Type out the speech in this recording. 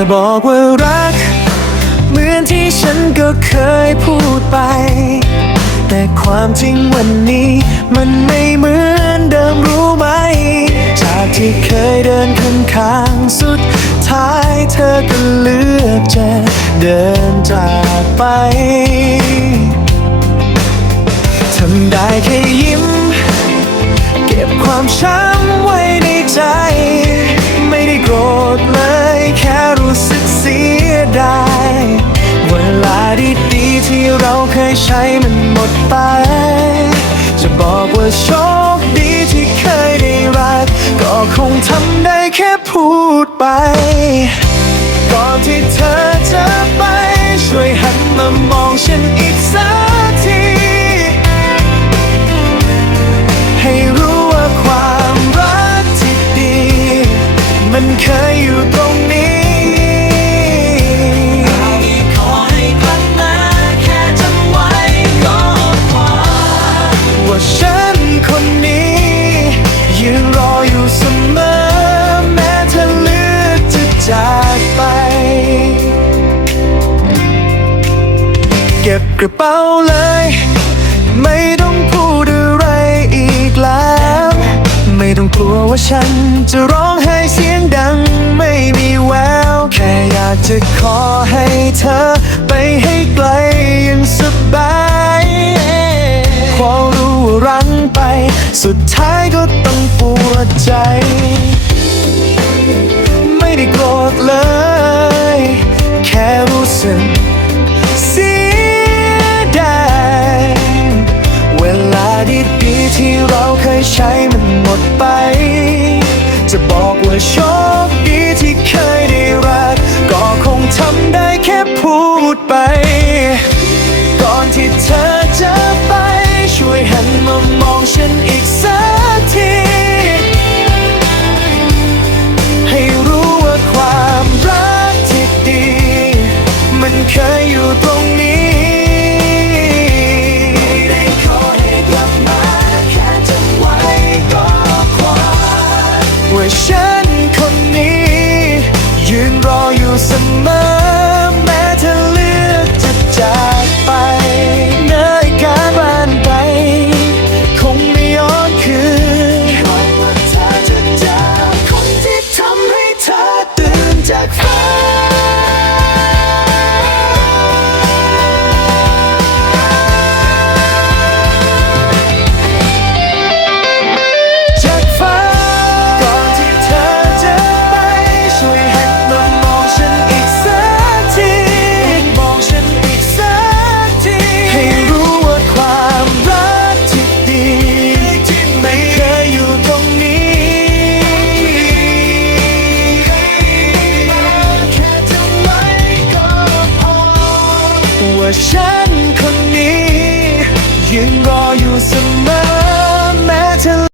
อบอกว่ารัก เหมือนที่ฉันก็เคยพูดไป แต่ความจริงวันนี้ มันไม่เหมือนเดิมรู้ไหม จากที่เคยเดินข้างข้างๆสุดท้ายเธอก็เลือกจะเดินจากไปทำได้แค่ยิ้ม เก็บความช้ำไว้ในใจ ใช้มันหมดไป จะบอกว่าโชคดีที่เคยได้รัก ก็คงทำได้แค่พูดไป ก่อนที่เธอจะไป ช่วยหันมามองฉันอีกสักที ให้รู้ว่าความรักที่ดี มันเคยอยู่ เก็บกระเป๋าเลย ไม่ต้องพูดอะไรอีกแล้ว ไม่ต้องกลัวว่าฉันจะร้องไห้เสียงดังไม่มีแวว แค่อยากจะขอให้เธอ ไปให้ไกลยังสบายพอรู้ว่ารังไป สุดท้ายก็ต้องปวดใจ ไม่ได้โกรธเลย แค่รู้สึก ที่เราเคยใช้มันหมดไป จะบอกว่าโชค เสมอ คนนี้ยืนรออยู่เสมอแม้เธอ